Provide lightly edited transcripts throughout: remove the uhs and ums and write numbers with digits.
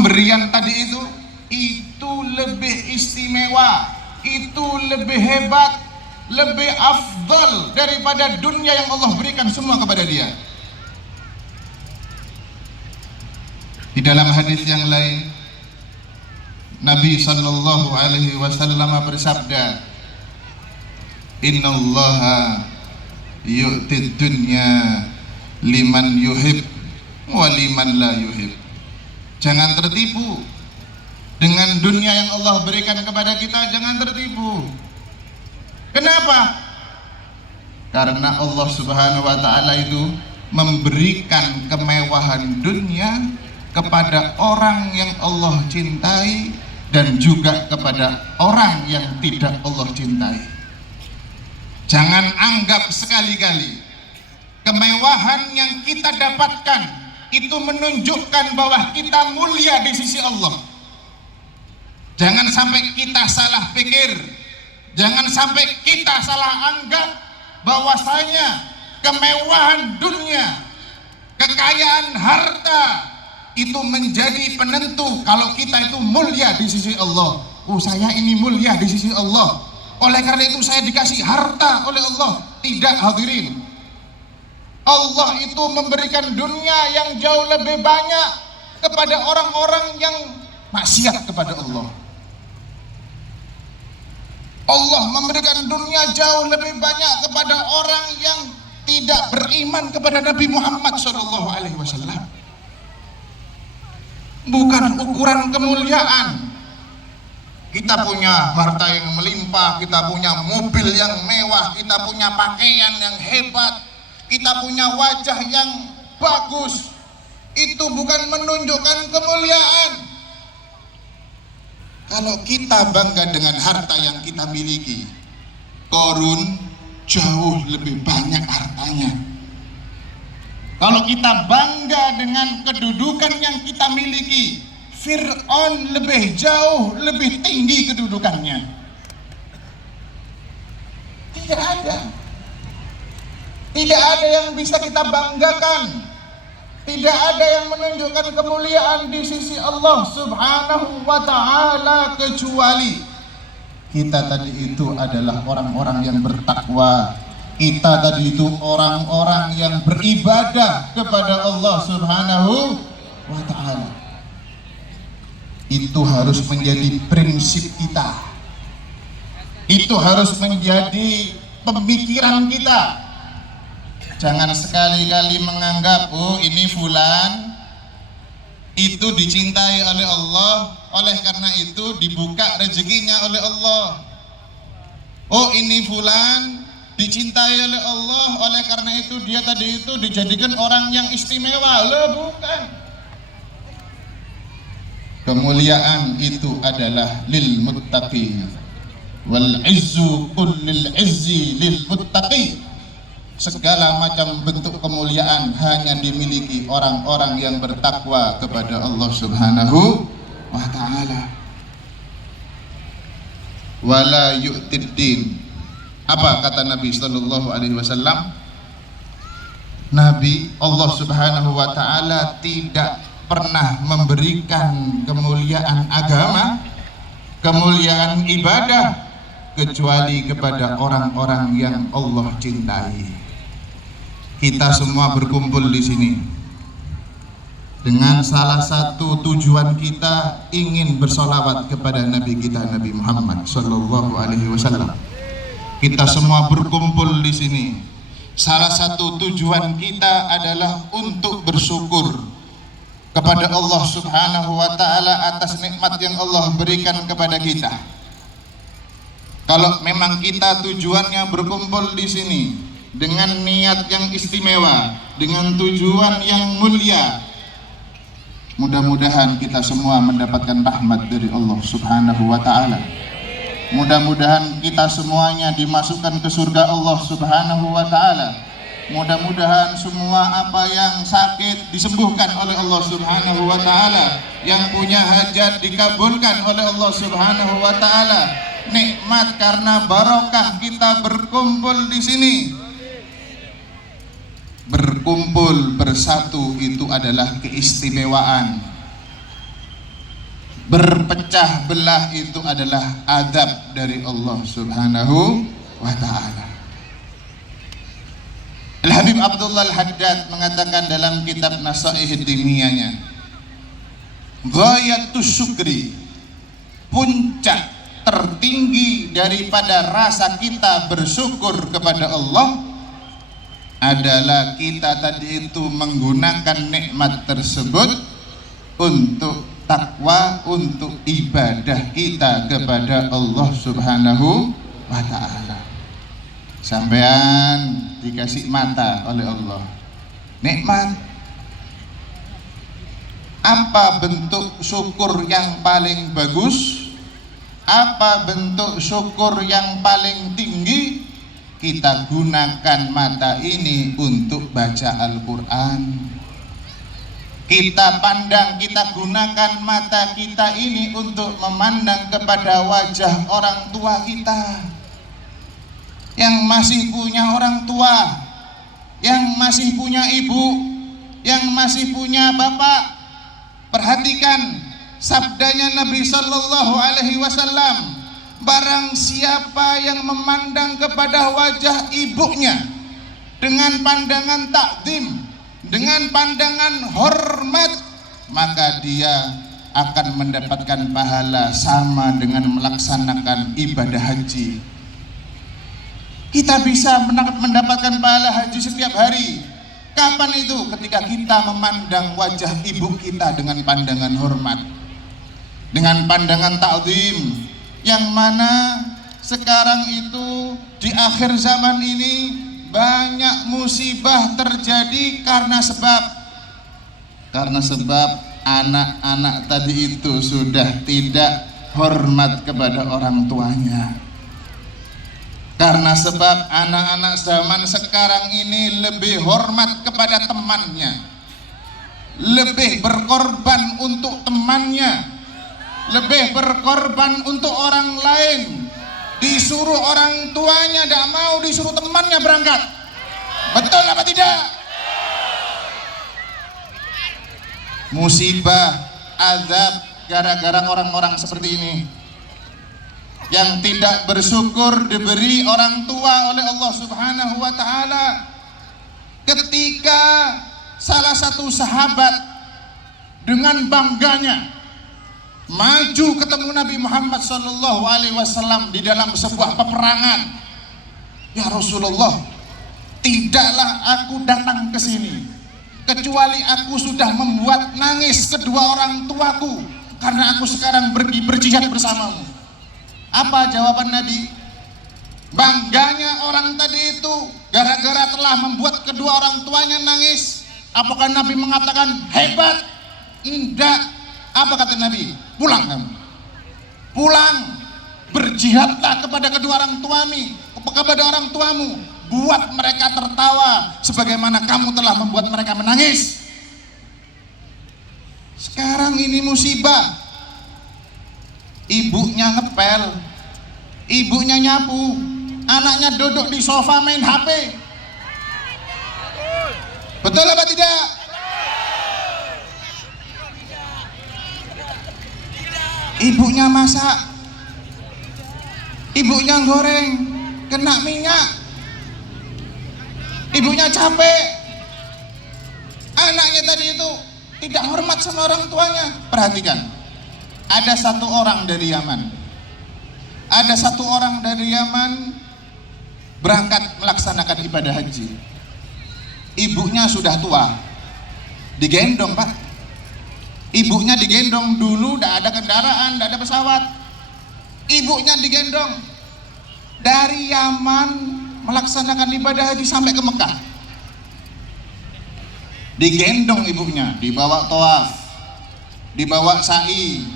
pemberian tadi itu lebih istimewa, itu lebih hebat, lebih afdal daripada dunia yang Allah berikan semua kepada dia. Di dalam hadis yang lain, Nabi sallallahu alaihi wasallam bersabda, "Innallaha yu'tid dunya liman yuhib wa liman la yuhib." Jangan tertipu dengan dunia yang Allah berikan kepada kita, jangan tertipu. Kenapa? Karena Allah Subhanahu wa taala itu memberikan kemewahan dunia kepada orang yang Allah cintai dan juga kepada orang yang tidak Allah cintai. Jangan anggap sekali-kali kemewahan yang kita dapatkan itu menunjukkan bahwa kita mulia di sisi Allah. Jangan sampai kita salah pikir, jangan sampai kita salah anggap bahwasanya kemewahan dunia, kekayaan harta itu menjadi penentu kalau kita itu mulia di sisi Allah. Oh, saya ini mulia di sisi Allah, oleh karena itu saya dikasih harta oleh Allah. Tidak, hadirin. Allah itu memberikan dunia yang jauh lebih banyak kepada orang-orang yang maksiat kepada Allah. Allah memberikan dunia jauh lebih banyak kepada orang yang tidak beriman kepada Nabi Muhammad SAW. Bukan ukuran kemuliaan. Kita punya harta yang melimpah, kita punya mobil yang mewah, kita punya pakaian yang hebat, kita punya wajah yang bagus. Itu bukan menunjukkan kemuliaan. Kalau kita bangga dengan harta yang kita miliki, Qarun jauh lebih banyak hartanya. Kalau kita bangga dengan kedudukan yang kita miliki, Fir'aun lebih jauh lebih tinggi kedudukannya. Tidak ada yang bisa kita banggakan. Tidak ada yang menunjukkan kemuliaan di sisi Allah Subhanahu wa ta'ala kecuali kita tadi itu adalah orang-orang yang bertakwa. Kita tadi itu orang-orang yang beribadah kepada Allah Subhanahu wa ta'ala. Itu harus menjadi prinsip kita. Itu harus menjadi pemikiran kita. Jangan sekali-kali menganggap, oh ini fulan itu dicintai oleh Allah, oleh karena itu dibuka rezekinya oleh Allah. Oh ini fulan dicintai oleh Allah, oleh karena itu dia tadi itu dijadikan orang yang istimewa. Loh, bukan. Kemuliaan itu adalah lil muttaqin, wal izzu kullil izzi lil muttaqin. Segala macam bentuk kemuliaan hanya dimiliki orang-orang yang bertakwa kepada Allah Subhanahu wa ta'ala. Wala yu'tid din. Apa kata Nabi sallallahu alaihi wasallam? Nabi Allah Subhanahu wa ta'ala tidak pernah memberikan kemuliaan agama, kemuliaan ibadah kecuali kepada orang-orang yang Allah cintai. Kita semua berkumpul di sini dengan salah satu tujuan kita ingin bersolawat kepada Nabi kita Nabi Muhammad Sallallahu Alaihi Wasallam. Kita semua berkumpul di sini. Salah satu tujuan kita adalah untuk bersyukur kepada Allah Subhanahu Wa Taala atas nikmat yang Allah berikan kepada kita. Kalau memang kita tujuannya berkumpul di sini dengan niat yang istimewa, dengan tujuan yang mulia, mudah-mudahan kita semua mendapatkan rahmat dari Allah Subhanahu wa ta'ala. Mudah-mudahan kita semuanya dimasukkan ke surga Allah Subhanahu wa ta'ala. Mudah-mudahan semua apa yang sakit disembuhkan oleh Allah Subhanahu wa ta'ala, yang punya hajat dikabulkan oleh Allah Subhanahu wa ta'ala. Nikmat karena barokah kita berkumpul di sini. Berkumpul bersatu itu adalah keistimewaan. berpecah belah itu adalah adab dari Allah Subhanahu wa ta'ala. Al-Habib Abdullah Al-Haddad mengatakan dalam kitab Nasaih Diniyahnya, ghayatus syukri, puncak tertinggi daripada rasa kita bersyukur kepada Allah adalah kita tadi itu menggunakan nikmat tersebut untuk takwa, untuk ibadah kita kepada Allah Subhanahu wa ta'ala. Sampean dikasih mata oleh Allah, nikmat. Apa bentuk syukur yang paling bagus? Apa bentuk syukur yang paling tinggi? Kita gunakan mata ini untuk baca Al-Quran. Kita pandang, kita gunakan mata kita ini untuk memandang kepada wajah orang tua kita yang masih punya orang tua, yang masih punya ibu, yang masih punya bapak. Perhatikan sabdanya Nabi Sallallahu Alaihi Wasallam, barang siapa yang memandang kepada wajah ibunya dengan pandangan takdim, dengan pandangan hormat, maka dia akan mendapatkan pahala sama dengan melaksanakan ibadah haji. Kita bisa mendapatkan pahala haji setiap hari. Kapan itu? Ketika kita memandang wajah ibu kita dengan pandangan hormat, dengan pandangan takdim, yang mana sekarang itu di akhir zaman ini banyak musibah terjadi karena sebab anak-anak tadi itu sudah tidak hormat kepada orang tuanya. Karena sebab anak-anak zaman sekarang ini lebih hormat kepada temannya, lebih berkorban untuk temannya, lebih berkorban untuk orang lain. Disuruh orang tuanya tidak mau, disuruh temannya berangkat. Betul apa tidak? Musibah, azab gara-gara orang-orang seperti ini yang tidak bersyukur diberi orang tua oleh Allah Subhanahu wa ta'ala. Ketika salah satu sahabat dengan bangganya maju ketemu Nabi Muhammad Sallallahu Alaihi Wasallam di dalam sebuah peperangan. Ya Rasulullah, tidaklah aku datang ke sini kecuali aku sudah membuat nangis kedua orang tuaku karena aku sekarang pergi berjihad bersamamu. Apa jawaban Nabi? Bangganya orang tadi itu gara-gara telah membuat kedua orang tuanya nangis. Apakah Nabi mengatakan hebat? Tidak. Apa kata Nabi? Pulang kamu, pulang, berjihadlah kepada kedua orang tuamu, buat mereka tertawa sebagaimana kamu telah membuat mereka menangis. Sekarang ini musibah, ibunya ngepel, ibunya nyapu, anaknya duduk di sofa main HP. Betul apa tidak? Ibunya masak, ibunya goreng, kena minyak, ibunya capek, anaknya tadi itu tidak hormat sama orang tuanya. Perhatikan, ada satu orang dari Yaman berangkat melaksanakan ibadah haji. Ibunya sudah tua, digendong Pak. Ibunya digendong, dulu tidak ada kendaraan, tidak ada pesawat. Ibunya digendong dari Yaman melaksanakan ibadah haji sampai ke Mekah. Digendong ibunya, dibawa tawaf, dibawa sa'i,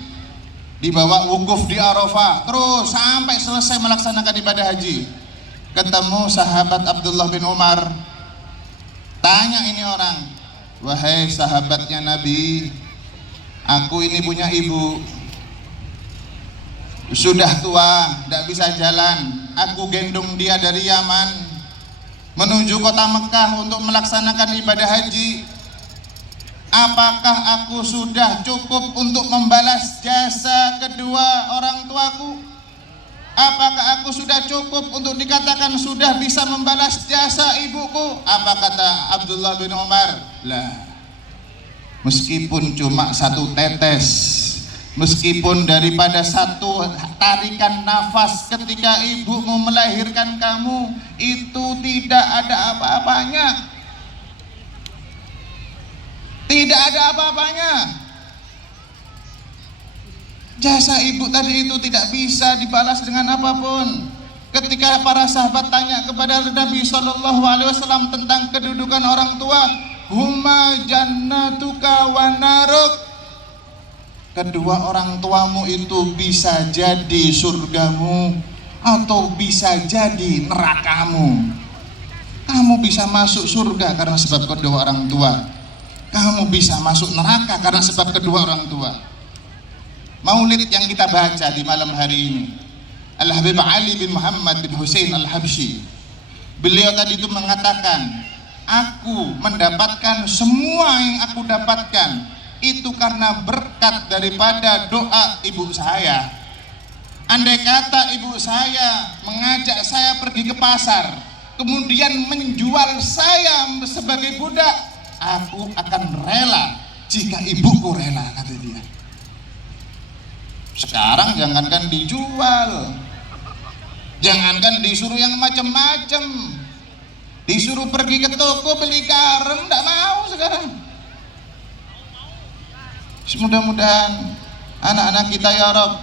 dibawa wukuf di Arafah, terus sampai selesai melaksanakan ibadah haji. Ketemu sahabat Abdullah bin Umar. Tanya ini orang, wahai sahabatnya Nabi, aku ini punya ibu, sudah tua, tidak bisa jalan. Aku gendong dia dari Yaman menuju kota Mekah untuk melaksanakan ibadah haji. Apakah aku sudah cukup untuk membalas jasa kedua orang tuaku? Apakah aku sudah cukup untuk dikatakan sudah bisa membalas jasa ibuku? Apa kata Abdullah bin Umar? Lah, meskipun cuma satu tetes, meskipun daripada satu tarikan nafas ketika ibumu melahirkan kamu, itu tidak ada apa-apanya. Tidak ada apa-apanya. Jasa ibu tadi itu tidak bisa dibalas dengan apapun. Ketika para sahabat tanya kepada Nabi SAW tentang kedudukan orang tua, huma jannatuka wa naruk. Kedua orang tuamu itu bisa jadi surgamu atau bisa jadi nerakamu. Kamu bisa masuk surga karena sebab kedua orang tua. Kamu bisa masuk neraka karena sebab kedua orang tua. Maulid yang kita baca di malam hari ini, Al-Habib Ali bin Muhammad bin Hussein Al-Habsyi, beliau tadi itu mengatakan, aku mendapatkan semua yang aku dapatkan itu karena berkat daripada doa ibu saya. Andai kata ibu saya mengajak saya pergi ke pasar, kemudian menjual saya sebagai budak, aku akan rela jika ibuku rela, kata dia. Sekarang jangankan dijual, jangankan disuruh yang macam-macam, disuruh pergi ke toko beli garam, tidak mau sekarang. Mudah-mudahan anak-anak kita ya Rabb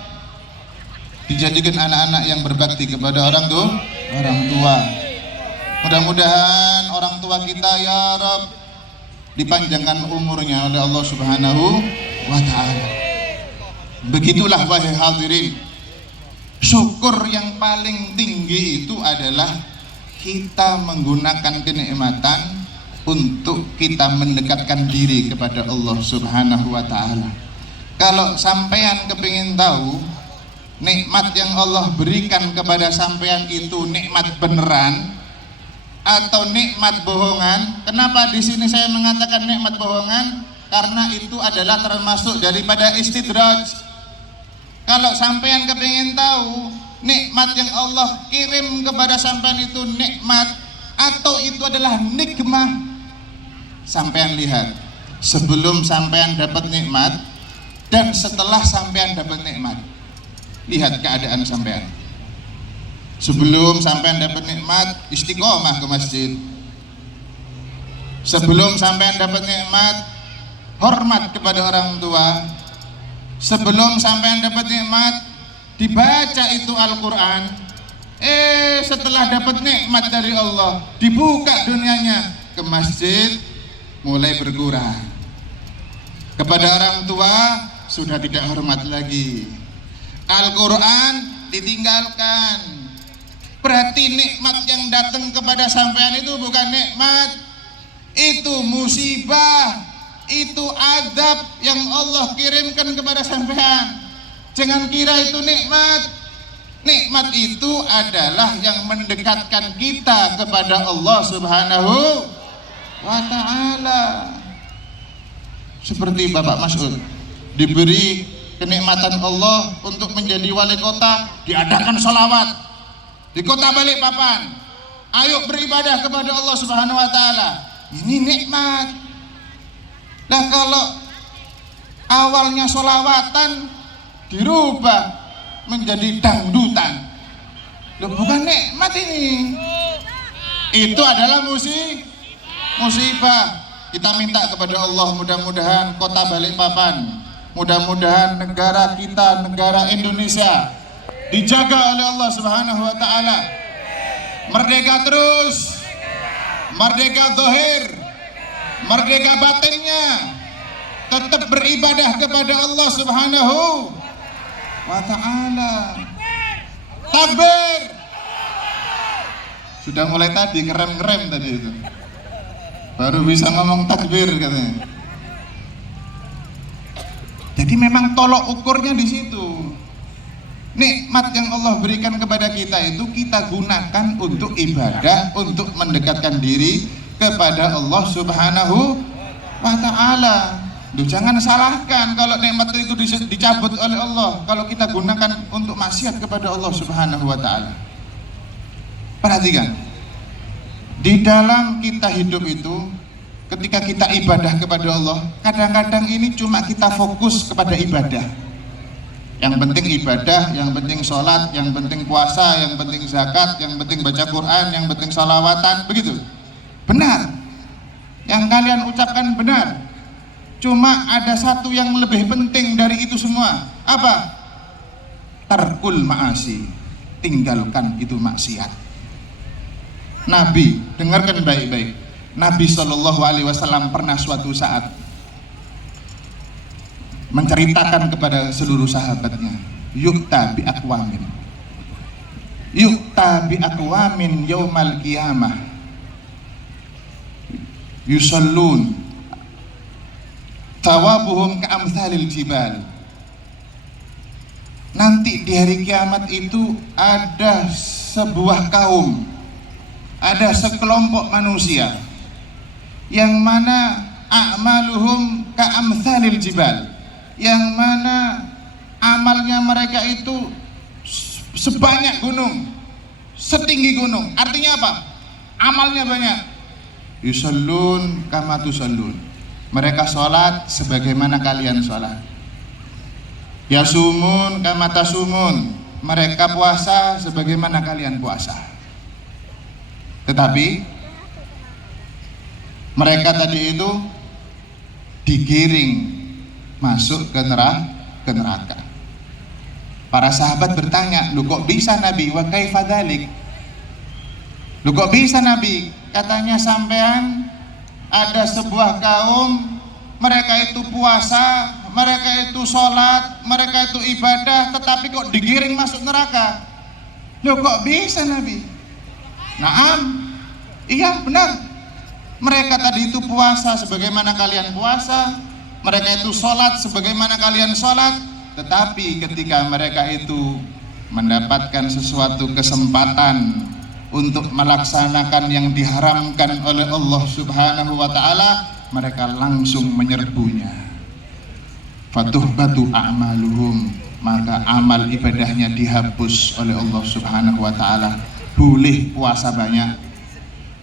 dijadikan anak-anak yang berbakti kepada orang tua. Mudah-mudahan orang tua kita ya Rabb dipanjangkan umurnya oleh Allah Subhanahu wa ta'ala. Begitulah wahai hadirin, syukur yang paling tinggi itu adalah kita menggunakan kenikmatan untuk kita mendekatkan diri kepada Allah Subhanahu wa ta'ala. Kalau sampean kepingin tahu nikmat yang Allah berikan kepada sampean itu nikmat beneran atau nikmat bohongan. Kenapa di sini saya mengatakan nikmat bohongan? Karena itu adalah termasuk daripada istidraj. Kalau sampean kepingin tahu nikmat yang Allah kirim kepada sampean itu nikmat atau itu adalah nikmah, sampean lihat sebelum sampean dapat nikmat dan setelah sampean dapat nikmat. Lihat keadaan sampean. Sebelum sampean dapat nikmat, istiqomah ke masjid. Sebelum sampean dapat nikmat, hormat kepada orang tua. Sebelum sampean dapat nikmat, dibaca itu Al-Quran. Setelah dapat nikmat dari Allah, dibuka dunianya, ke masjid mulai berkurang. Kepada orang tua sudah tidak hormat lagi. Al-Quran ditinggalkan. Berarti nikmat yang datang kepada sampean itu bukan nikmat, itu musibah, itu adab yang Allah kirimkan kepada sampean. Jangan kira itu nikmat. Nikmat itu adalah yang mendekatkan kita kepada Allah Subhanahu wa ta'ala. Seperti Bapak Mas'ud diberi kenikmatan Allah untuk menjadi wali kota, diadakan sholawat di kota Balikpapan. Ayo beribadah kepada Allah Subhanahu wa ta'ala. Ini nikmat. Nah, kalau awalnya sholawatan dirubah menjadi dangdutan, loh, bukan nikmat ini. Itu adalah musibah. Kita minta kepada Allah, mudah-mudahan kota Balikpapan, mudah-mudahan negara kita, negara Indonesia dijaga oleh Allah Subhanahu wa ta'ala. Merdeka terus, merdeka zahir, merdeka batinnya, tetap beribadah kepada Allah Subhanahu wa ta'ala. Takbir. Sudah mulai tadi ngerem-ngerem tadi itu, baru bisa ngomong takbir katanya. Jadi memang tolok ukurnya di situ. Nikmat yang Allah berikan kepada kita itu kita gunakan untuk ibadah, untuk mendekatkan diri kepada Allah Subhanahu wa ta'ala. Duh, jangan salahkan kalau nikmat itu dicabut oleh Allah kalau kita gunakan untuk maksiat kepada Allah Subhanahu wa taala. Perhatikan, di dalam kita hidup itu, ketika kita ibadah kepada Allah, kadang-kadang ini cuma kita fokus kepada ibadah. Yang penting ibadah, yang penting sholat, yang penting puasa, yang penting zakat, yang penting baca Quran, yang penting salawatan, begitu. Benar, yang kalian ucapkan benar. Cuma ada satu yang lebih penting dari itu semua. Apa? Tarkul ma'asi, tinggalkan itu maksiat. Nabi, dengarkan baik-baik. Nabi SAW pernah suatu saat menceritakan kepada seluruh sahabatnya, yukta bi aqwamin, yukta bi aqwamin yaumal qiyamah, yusallun tawabuhum ka'amthalil jibal. Nanti di hari kiamat itu ada sebuah kaum, ada sekelompok manusia yang mana a'maluhum ka'amthalil jibal, yang mana amalnya mereka itu sebanyak gunung, setinggi gunung. Artinya apa? Amalnya banyak. Yusallun kama tusallun, mereka sholat sebagaimana kalian sholat. Yasumun kama tasumun, mereka puasa sebagaimana kalian puasa. Tetapi mereka tadi itu digiring masuk ke neraka. Para sahabat bertanya, "Lu kok bisa Nabi? Wa kaifa dzalik?" Lu kok bisa Nabi? Katanya sampean ada sebuah kaum, mereka itu puasa, mereka itu sholat, mereka itu ibadah, tetapi kok digiring masuk neraka. Lu kok bisa Nabi? Naam, iya benar. Mereka tadi itu puasa sebagaimana kalian puasa, mereka itu sholat sebagaimana kalian sholat, tetapi ketika mereka itu mendapatkan sesuatu kesempatan untuk melaksanakan yang diharamkan oleh Allah Subhanahu wa ta'ala, mereka langsung menyerbunya. Fatuhbatu a'maluhum, maka amal ibadahnya dihapus oleh Allah Subhanahu wa ta'ala. Boleh puasa banyak,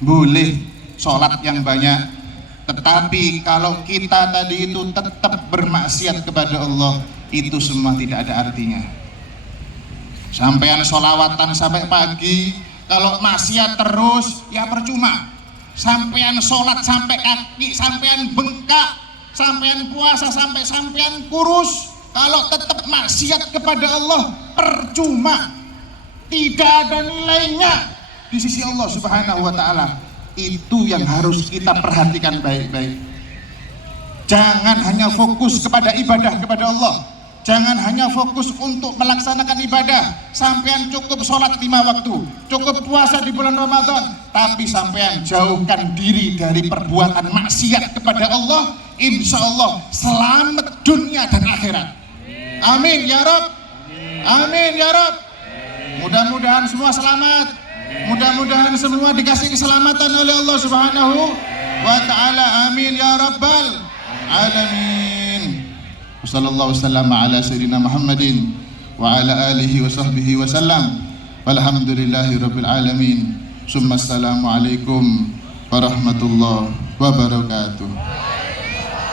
boleh sholat yang banyak, tetapi kalau kita tadi itu tetap bermaksiat kepada Allah, itu semua tidak ada artinya. Sampean sholawatan sampai pagi, kalau maksiat terus ya percuma. Sampean sholat sampai kaki sampean bengkak, sampean puasa sampai sampean kurus, kalau tetap maksiat kepada Allah percuma, tidak ada nilainya di sisi Allah Subhanahu wa ta'ala. Itu yang harus kita perhatikan baik-baik. Jangan hanya fokus kepada ibadah kepada Allah, jangan hanya fokus untuk melaksanakan ibadah. Sampean cukup sholat 5 waktu, cukup puasa di bulan Ramadan, tapi sampean jauhkan diri dari perbuatan maksiat kepada Allah, insya Allah selamat dunia dan akhirat. Amin ya Rabb, amin ya Rabb. Mudah-mudahan semua selamat, mudah-mudahan semua dikasih keselamatan oleh Allah Subhanahu wa ta'ala. Amin ya Rabbal alamin. Wassallallahu wasallam ala sayyidina Muhammadin wa ala alihi wa sahbihi wa sallam. Walhamdulillahi rabbil alamin. Summa assalamu alaikum warahmatullahi wabarakatuh.